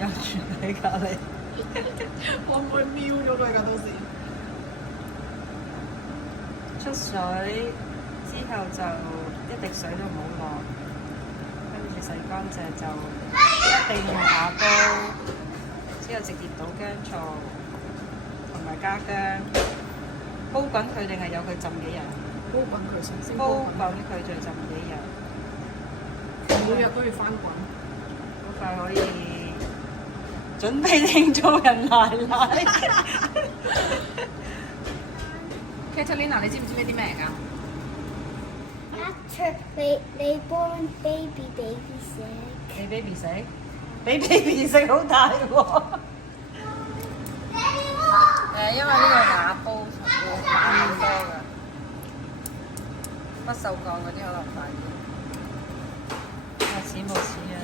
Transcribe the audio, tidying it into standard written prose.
又住喺隔離。可唔可以瞄咗佢㗎？到時出水之後就一滴水都唔好落，跟住洗乾淨就一定用瓦煲，之後直接倒薑醋同埋加薑，煲滾佢定係有佢浸幾日？煲滾佢先，煲滾佢再浸幾日，每日都要翻滾。好快可以準備聽做人奶奶。Catalina， 你知唔知呢啲咩㗎？ After they born baby sick. 你 baby 食，俾 baby 食好大喎。因為呢個瓦煲會快好多㗎，不鏽鋼嗰啲可能快啲。有錢冇錢啊！